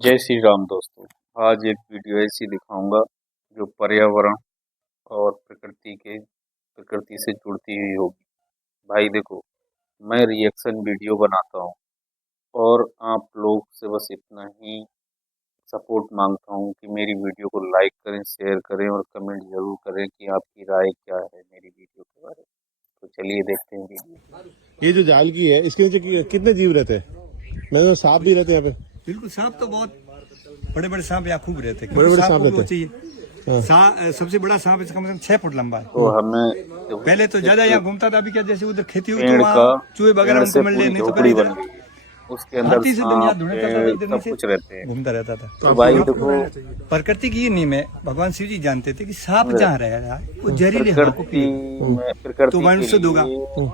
जय श्री राम दोस्तों। आज एक वीडियो ऐसी दिखाऊंगा जो पर्यावरण और प्रकृति से जुड़ती हुई होगी। भाई देखो, मैं रिएक्शन वीडियो बनाता हूँ और आप लोग से बस इतना ही सपोर्ट मांगता हूँ कि मेरी वीडियो को लाइक करें, शेयर करें और कमेंट जरूर करें कि आपकी राय क्या है मेरी वीडियो के बारे में। तो चलिए देखते हैं वीडियो। ये जो जाल की है, इसके नीचे कितने जीव रहते हैं? मैंने सांप भी रहते हैं यहाँ पे। बिल्कुल, सांप तो बहुत बड़े बड़े सांप यहाँ खूब रहते हैं। बड़े बड़े सांप रहते हैं। चाहिए सबसे बड़ा सांप इसका मतलब 6 फुट लंबा है। तो हमें पहले तो ज्यादा यहाँ घूमता था, अभी क्या जैसे उधर खेती हुई तो पेड़ वहाँ चूहे वगैरह उनको मिल ले, नहीं तो झोपड़ी बन गई है, उसके अंदर हाथी से दुनिया सांप ढूंढता था, इधर सब कुछ रहते हैं। घूमता रहता था। तो भाई देखो, प्रकृति की ये नियम है, भगवान शिव जी जानते थे कि सांप जहाँ रह रहा है वो जहरीले हवा को प्रकृति तो वहीं शुद्ध होगा।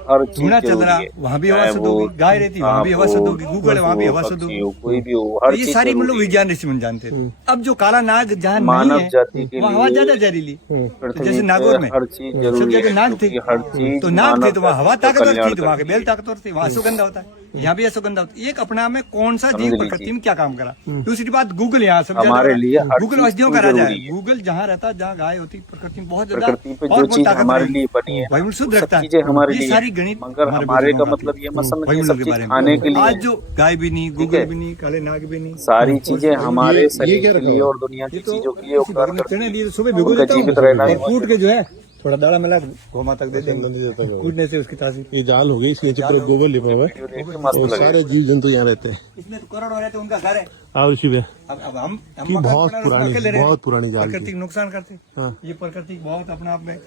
हर धुआं चीज चल रहा जरूरी है, वहाँ भी हवा शुद्ध होगी, गाय रहती वहाँ भी हवा शुद्ध होगी, गूगल वहाँ भी हवा शुद्ध होगी, कोई भी हो, तो हर ये चीज सारी मतलब जरूरी है। विज्ञान ऋषि मुनि जानते थे। अब जो काला नाग जहाँ मानव नहीं है जाति के वहाँ हवा लिए ज्यादा जहरीली, पृथ्वी जैसे पे नागौर में हर चीज सब जरूरी जगह है, नाग थे, क्योंकि हर चीज तो नाग थे मानव तो वहाँ हवा जाति का ताकतवर कल्याण थी, तो वहाँ के करती बेल है। ताकतवर थे, वहाँ सुगंधा होता है, यहाँ भी सुगंधा होता है। एक अपना में कौन सा जीव समझ प्रकृति लीजिए। में क्या काम करा। दूसरी बात, गूगल यहाँ सब हमारे लिए हर गूगल चीज औषधियों का राजा जरूरी है। है। गूगल जहाँ रहता, जहाँ गाय होती, प्रकृति में बहुत ज्यादा प्रकृति पे और जो बहुत चीज ताकत हमारे रहेगी, लिए बनी है, वायुमंडल शुद्ध वो सब रखता चीजें हमारे है। ये लिए सारी हैं। गणित मगर हमारे हमारे बुजुर्गों का का थी, मतलब ये मत समझिए वायुमंडल सब के चीज बारे खाने के में। लिए आज जो गाय भी नहीं, ठीक गूगल है, भी नहीं, काले नाग भी नहीं, सारी चीजें हमारे ये शरीर क्या के रखा लिए हुआ और दुनिया ये की तो चीजों के लिए किसी उपकार भगवान ने करती चने है। लिए, सुबह भिगो उनका देता हूँ जीवित रहना ही और कूट के जो है थोड़ा दाड़ा मिला घोमा तक दे देंगे, कूटने से उसकी तासीर। ये जाल हो गई, इसके नीचे पूरा गोबर लिपा हुआ है वीडियो देख के मस्त और लगे। सारे जीव जंतु यहाँ रहते हैं। इसमें तो करोड़ हो रहे थे, उनका घर है। आओ ऋषि भैया, अब हम की बहुत मकान बना रहे हैं, बहुत पुरानी जाल प्रकृति की। को नुकसान करते। हाँ। ये प्रकृति बहुत अपने आप में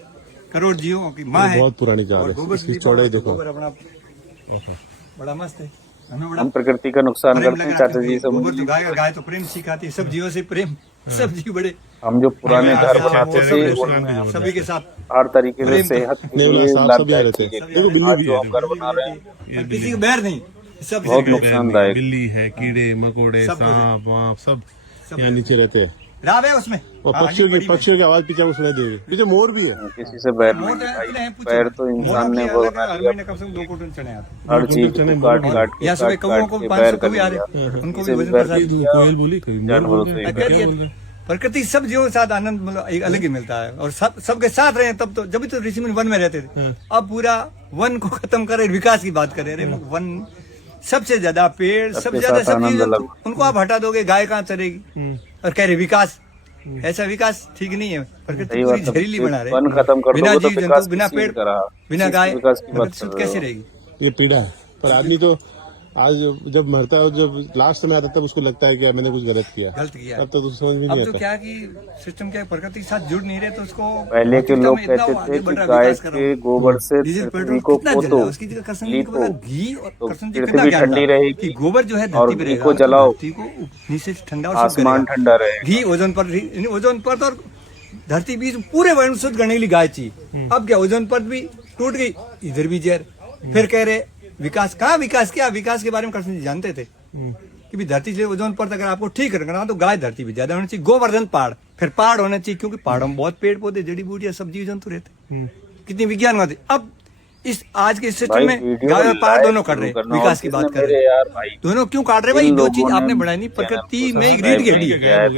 करोड़ जीवों की माँ है, बहुत पुरानी जाल और है, गोबर इसकी से चौड़ाई तो देखो। गोबर अपना बड़ा मस्त है। हमें बड़ा हम प्रकृति का नुकसान प्रेम करते लग हैं, रहा चाचा जी है। समझ गोबर तो गाय, लीजिए। गाय तो प्रेम सिखाती है, सब जीवों से प्रेम, सब जीव बड़े हम जो पुराने घर बनाते थे सभी के साथ हर तरीके से प्रेम तो- सेहत के नेवला लिए सांप सब यहाँ लाभदायक रहते हैं। चीजें देखो बिल्ली आज भी जो है, हम घर बना रहे हैं और किसी को बैर नहीं, सब बहुत नुकसानदायक। बिल्ली है, कीड़े मकोड़े, सब कुछ है। सांप वाप सब यहाँ नीचे रहते हैं। राव है उसमें। और हाँ, पक्षियों बड़ी की आवाज पीछे आपको सुनाई देगी। पीछे मोर भी है। किसी से बैर मोर नहीं तो है भाई। इतने हैं, पूछो। पैर तो इंसान ने वो अलग बना है, हर लिया, महीने कम से कम 2 कुंटल चने आते। हर चीज को काट काट के यहाँ सुबह कौओं को 500 बैर कर कभी आ रहे, लिया। उनको किसी भी से वजन बैर प्रसाद कर दिया, कोयल बोली, जानवरों से भी बैर। दिया। प्रकृति सब जीवों के साथ आनंद मतलब एक अलग ही मिलता है, और सब सबके साथ रहे तब तो, जब भी तो ऋषि मुनि वन में रहते थे। अब पूरा वन को खत्म करे, विकास की बात करें। अरे वन सबसे ज्यादा पेड़, सबसे ज्यादा साथ सब आनंद चीजें, अलग। उनको आप हटा दोगे, गाय कहाँ चलेगी। और कह रहे विकास, ऐसा विकास ठीक नहीं है। प्रकृति सही पूरी बात है। जहरीली बना रहे, वन खत्म कर बिना दोगे तो जीव विकास जंतु, बिना किस पेड़, चीज का रहा? बिना किस गाय, विकास की बात प्रकृति कर शुद्ध रहे कैसे हो? रहेगी। ये पीड़ा है, पर आदमी तो आज जब मरता है, जब लास्ट में आता है, तब उसको लगता है कि मैंने कुछ गलत किया। गलत किया है। अब तक तो समझ में अब नहीं तो आता। क्या कि सिस्टम क्या है, प्रकृति के साथ जुड़ नहीं रहे, तो उसको पहले के लोग इतना कहते आगे थे बढ़ कि रहा है, गाय विकास कर रहा के हूँ। गोबर से डीजल पृथ्वी पेट्रोल को कितना जल रहा पोतो, है, उसकी जगह कृष्ण जी को लीपो, बोला घी, और तो कृष्ण जी पृथ्वी कितना ज्ञान ठंडी था रहेगी कि गोबर जो है और धरती पे घी रहेगा, को तो जलाओ, धरती को नीचे से ठंडा और शुद्ध आसमान करेगा। ठंडा रहेगा। घी ओजोन पर, ओजोन पर तो, और धरती बीच पूरे वायु शुद्ध करने के लिए गाय चाहिए। अब क्या ओजोन पर भी टूट गई, इधर भी जहर। फिर कह रहे विकास, कहाँ विकास किया, विकास के बारे में कृष्ण जी जानते थे कि भी धरती से ओजोन पर अगर आपको ठीक रखना तो गाय धरती पे ज्यादा होनी चाहिए, गोवर्धन पहाड़, फिर पहाड़ होना चाहिए, क्योंकि पहाड़ों में बहुत पेड़ पौधे, जड़ी बूटियां, सब जीव जंतु रहते। कितनी विज्ञान होती। अब इस आज के सिस्टम में गाय और पहाड़ दोनों कर रहे हैं, विकास की बात कर रहे हैं। यार भाई, दोनों क्यों काट रहे भाई, जो चीज आपने बढ़ाई नहीं, प्रकृति में एक रीढ़ की हड्डी है,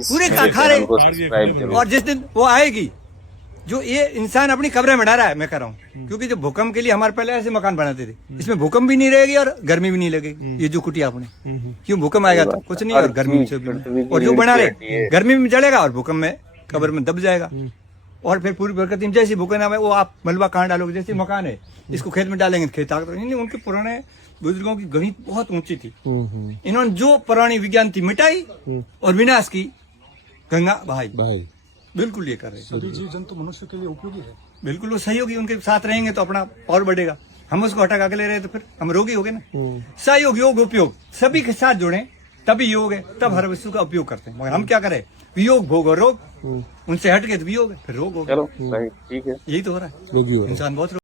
पूरे खा रहे। और जिस दिन वो आएगी, जो ये इंसान अपनी कब्रें में रहा है, मैं कह रहा हूँ, क्योंकि जो भूकंप के लिए हमारे पहले ऐसे मकान बनाते थे, इसमें भूकंप भी नहीं रहेगी और गर्मी भी नहीं लगेगी। ये जो कुटिया अपने, क्यों भूकंप आएगा तो कुछ नहीं, और गर्मी से भी, और जो बना रहे गर्मी में जलेगा और भूकंप में कब्र में दब जाएगा। और फिर पूरी प्रकृति में जैसी भूकंप है, वो आप मलबा कहाँ डालोगे, जैसे मकान है, इसको खेत में डालेंगे, खेत ताकत नहीं। उनके पुराने बुजुर्गों की गणित बहुत ऊंची थी, इन्होंने जो पुरानी विज्ञान थी मिटाई और विनाश की गंगा भाई बिल्कुल ये कर रहे हैं। सभी जीव जंतु मनुष्य के लिए उपयोगी है। बिल्कुल वो सहयोगी, उनके साथ रहेंगे तो अपना और बढ़ेगा। हम उसको हटा के ले रहे तो फिर हम रोगी हो गए ना। सहयोग, योग, उपयोग सभी के साथ जुड़े तभी योग है, तब हर वस्तु का उपयोग करते हैं। मगर हम क्या करें, वियोग भोग और रोग, उनसे हट गए तो वियोग है, फिर रोग हो गया। चलो भाई ठीक है, यही तो हो रहा है। इंसान बहुत